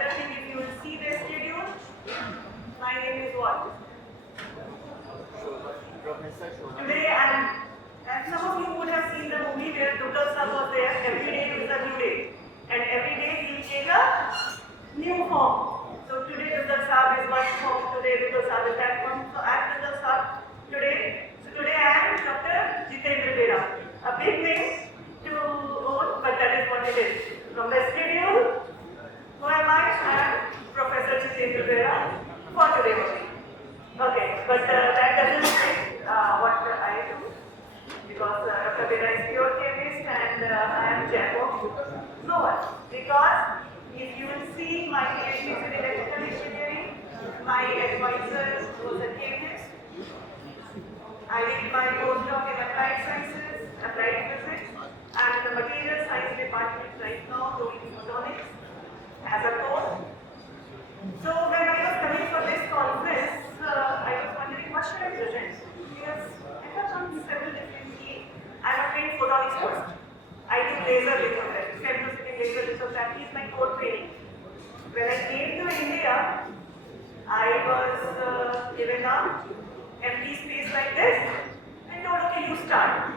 another thing, if you will see the schedule, my name is what? Professor Shobha. Today and some of you would have seen the movie where Shukla sir was there. Every day is a new day, and every day he will take a new form. So today Shukla sir is one form, today Shukla sir is that form. So I am Shukla sir today. So today I am Dr. Jitendra Bera. A big name to own, but that is what it is. From the schedule, who am I? I am Professor Jitendra Bera for today only. Okay, but that doesn't say what I do, because Dr. Bera is pure chemist and I am Jacob. No one, because if you will see my PhD is in electrical engineering, my advisor was a chemist. I did my postdoc in applied sciences, applied physics, and the material science department right now doing photonics as a course. So when I was coming for this conference, I was wondering what should I present, because I have done several different things. I am a trained photonics person. I do laser lithography, femtosecond laser lithography is my core training. When I came to India, I was given a empty space like this and told, okay, you start.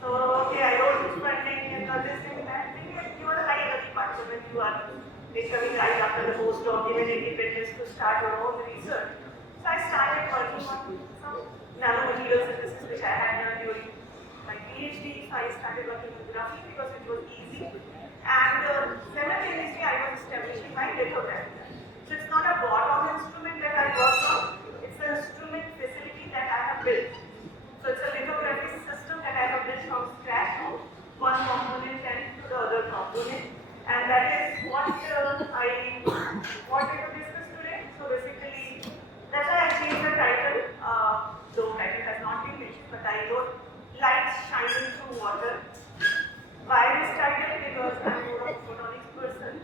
So okay, I wrote funding and this and that thing, and you are a high energy part. So when you are becoming right after the postdoc, given independence to start your own research. So I started working on some nanomaterial synthesis which I had done during my PhD. So I started working with graphene because it was easy. And simultaneously I was establishing my lithography. So it's not a bottom instrument that I worked on, it's an instrument facility that I have built. So it's a lithography system that I have built from scratch, one component and to the other component. And that is what I wanted to discuss today. So basically, that's why I changed the title, though title has not been mentioned, but I wrote Light Shining Through Water. Why this title? Because I'm more of a photonics person,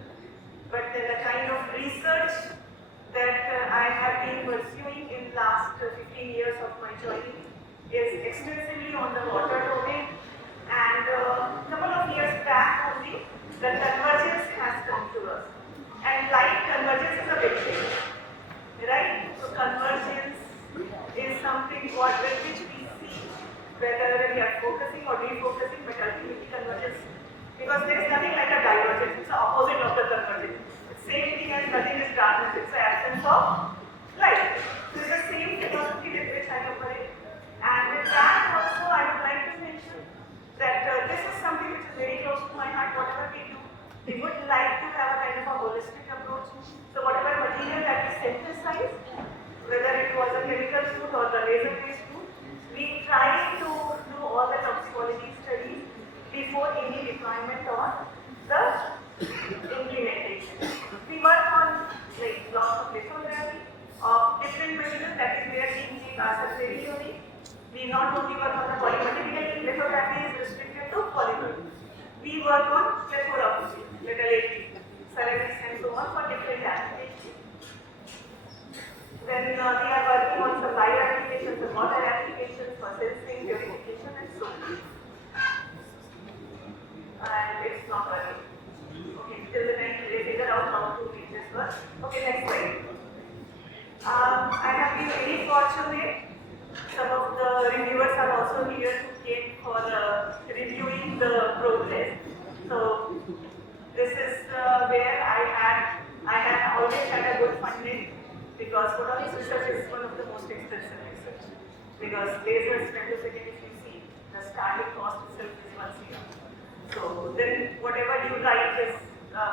but the kind of research that I have been pursuing in last 15 years of my journey is extensively on the water domain, and a couple of years back only, the convergence has come to us. And light convergence is a big thing, right? So convergence is something with which we see whether we are focusing or refocusing, but ultimately convergence, because there is nothing like a divergence, it's the opposite of the convergence. It's the same thing as nothing is darkness, it's the absence of light. So it's the same philosophy with which I operate. And with that also I would like to mention that this is something which is very close to my heart. Whatever we do, we would like to have a kind of a holistic approach. So whatever material that we synthesize, whether it was a chemical route or the laser-based route, we try to do all the toxicology studies before any deployment or the implementation. We work on like lots of lithography of different materials, that is where we make ourselves very unique. We not only work on the polymer, typically lithography is restricted to polymer. We work on lithography, metallurgy, ceramics and so on for different applications. Then we are working on supply applications, the water applications, for sensing, purification and so on. And it's not working. Okay, till the time they figure out how to make this work. Okay, next slide. I have been very fortunate. Some of the reviewers are also here who came for reviewing the progress. So this is where I had always had a good funding, because photonics research is one of the most expensive research. Because lasers, femtosecond, if you see, the starting cost itself is 1 CR. So then whatever you write is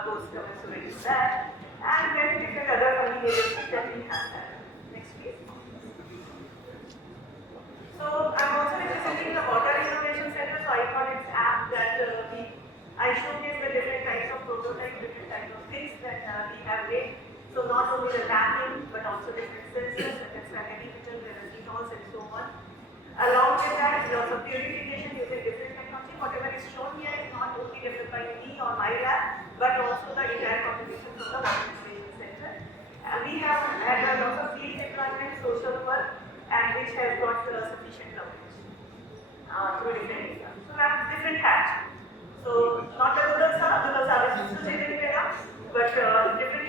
goes commensurate with that. And then different other funding agencies that we have that. Next please. So I'm also representing the Water Innovation Center, so I thought it's apt that I showcase the different types of prototypes, different types of things that we have made. So not only the mapping, but also different sensors, such as magnetic metal, resistors, and so on. Along with that, lots of purification using different technology. Whatever is shown here is not only developed by me or my lab, but also the entire contribution from the Water Innovation Center. And we have had lots of field deployment, social work, and which has got sufficient coverage through different areas. So we have different hats. So not the Google Star is but different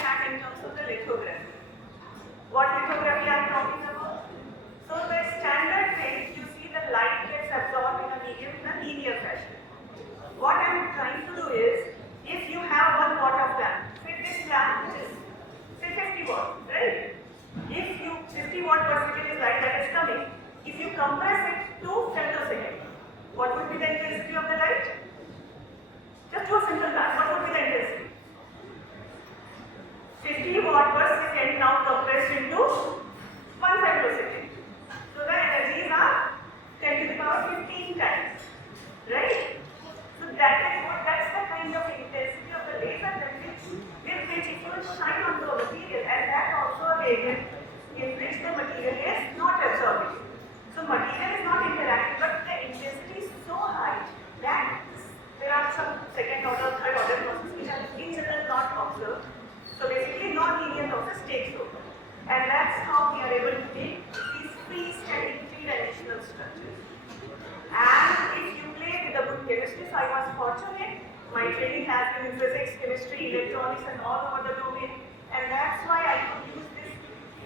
chemistry, so I was fortunate. My training has been in physics, chemistry, electronics, and all over the domain, and that's why I could use this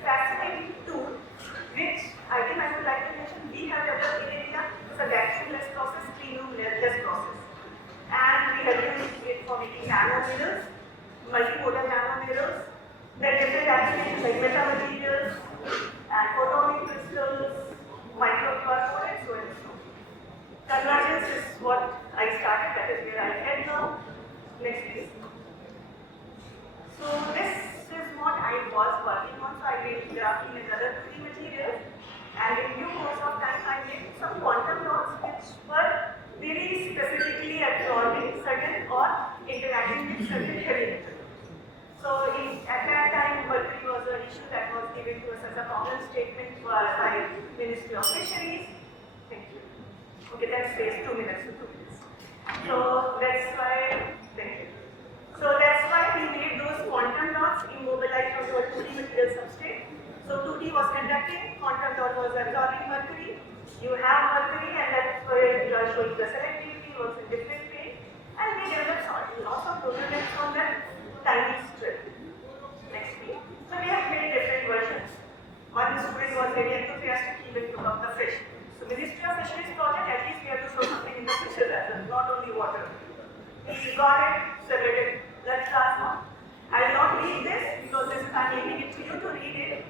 fascinating tool, which again I would like to mention we have developed in India. It's a vacuum-less process, clean room-less process, and we have used it for making nanometers, multimodal nanometers, then different applications like metamaterials and photonic crystals, micro-QR and so on and so on. Convergence is what I started, that is where I head now. Next please. So this is what I was working on, so I made graphene and other 3D materials, and in due course of time I made some quantum dots which were very specifically absorbing certain or interacting with certain heavy metals. So at that time mercury was an issue that was given to us as a common statement by Ministry of Fisheries. Thank you. Okay, that stays 2 minutes to 2 minutes. So that's why, thank you. So that's why we made those quantum dots immobilized onto a 2D material substrate. So 2D was conducting, quantum dot was absorbing mercury. You have mercury, and that's where you are showing the selectivity, works in different ways. And we developed lots of prototypes from that tiny strip. Next please. So we have made different versions. One student was very enthusiastic, he even took up the fish. So Ministry of Fisheries project, at least we have to show something in the fishes as well, not only water. We got it, separated blood plasma. I will not read this because this is I'm leaving it to you to read it.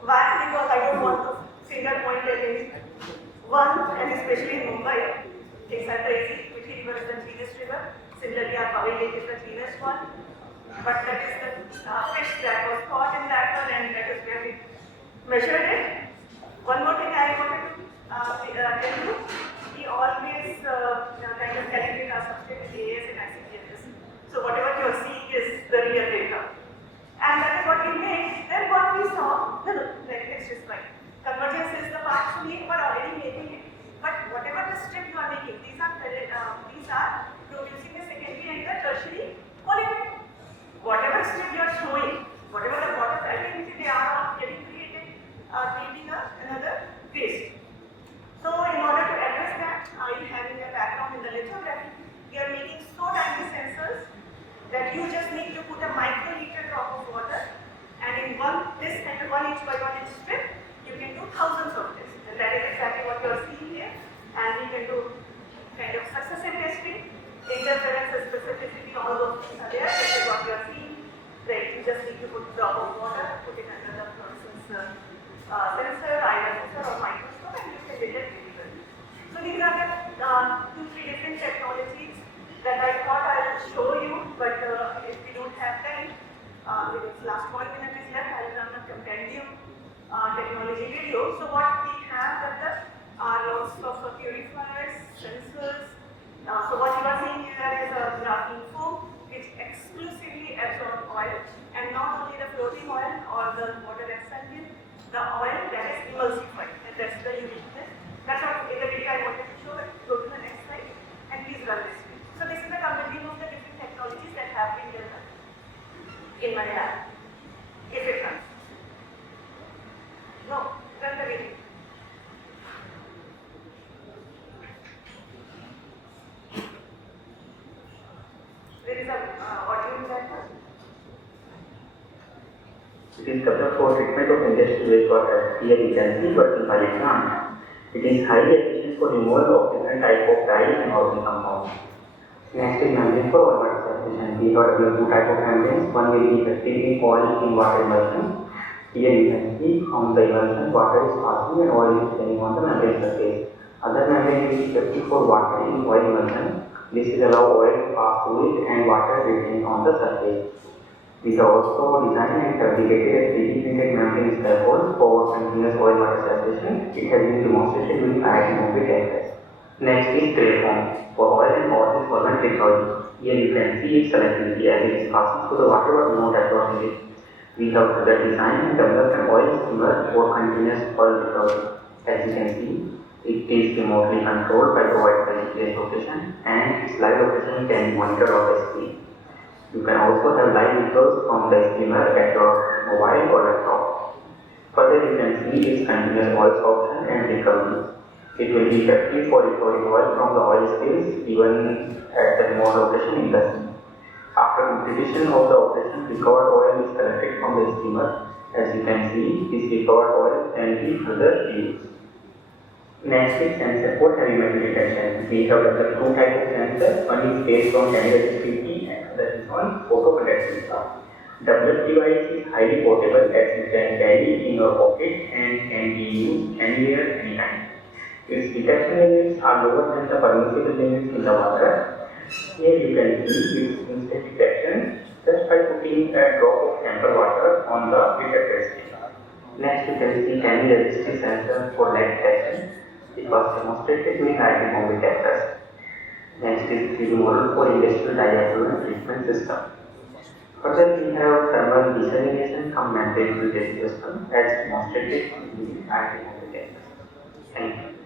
Why? Because I don't want to finger point at any one, and especially in Bombay, things are crazy. Mithi River is the cleanest river. Similarly, our Bombay Lake is the cleanest one. But that is the fish that was caught in that one, and that is where we measured it. One more thing I wanted to tell you, we always kind of calibrate our substrate with AS and ICTS. So whatever you are seeing is the real data. And that is what we made. Then what we saw, next is right. Convergence is the part, so we were already making it. But whatever the strip you are making, these are producing the secondary and the tertiary polymer. Whatever strip you are showing, whatever the waters ultimately they are all getting created, creating another paste. So in order to address that, I having a background in the lithography, we are making so tiny sensors that you just need to put a microliter drop of water, and in this kind of 1 inch by 1 inch strip, you can do thousands of this. And that is exactly what you are seeing here. And we can do kind of successive testing, interference, specificity, all those things are there. This is what you are seeing. Right, you just need to put a drop of water, put it under the fluorescence sensor, IR sensor or microscope, and you can detect it well. So these are the 2-3 different technologies that I thought I will show you, but if we don't have time, because last 1 minute is left, I will run a compendium technology video. So what we have are lots of purifiers, sensors. So what you are seeing here is a graphene foam which exclusively absorbs oil, and not only the floating oil or the water excited, the oil that is emulsified, and that's the uniqueness. That's what in the video I wanted to show. Go to the next slide and please run this. So this is the compendium of the different technologies that have been developed in my lab. If it runs. No, run the video. There is a audio in that one. It is developed for treatment of industrial wastewater. Here we can see working pilot plant. It is highly efficient for removal of different type of dyes and organic compounds. Next is membrane for water separation. We have developed 2 types of membranes. One will be effectively oil in water immersion. Here you can see on the immersion water is passing and oil is staying on the membrane surface. Other membrane is effective for water in oil immersion. This is allow oil to pass through it and water retained on the surface. We have also designed and fabricated a 3D printed membrane scaffold for continuous oil water separation. It has been demonstrated with IIT Bombay campus. Next is spray foam for oil and water solvent recovery. Here you can see its selectivity as it is passing through the water but not absorbing it. We have further designed and developed an oil skimmer for continuous oil recovery. As you can see, it is remotely controlled by providing the GPS location, and its live location can be monitored off the screen. You can also have live visuals from the skimmer at your mobile or laptop. Further, you can see its continuous oil sorption and recovery. It will be effective for recovering oil from the oil spills even at the remote location in the sea. After completion of the operation, recovered oil is collected from the steamer. As you can see, this recovered oil can be further used. Next is sensor for heavy metal detection. We have developed two types of sensors. One is based on chemical resistivity and that is on photoconductivity. The device is highly portable as you can carry in your pocket and can be used anywhere, anytime. Its detection limits are lower than the permissible limits in the water. Here you can see its instant detection just by putting a drop of sample water on the detector screen. Next you can see tiny resistive sensor for lead detection. It was demonstrated during IIT Bombay test. Next is 3D model for industrial diaphragm treatment system. Further we have thermal desalination cum membrane filtration system as demonstrated in IIT Bombay test. Thank you.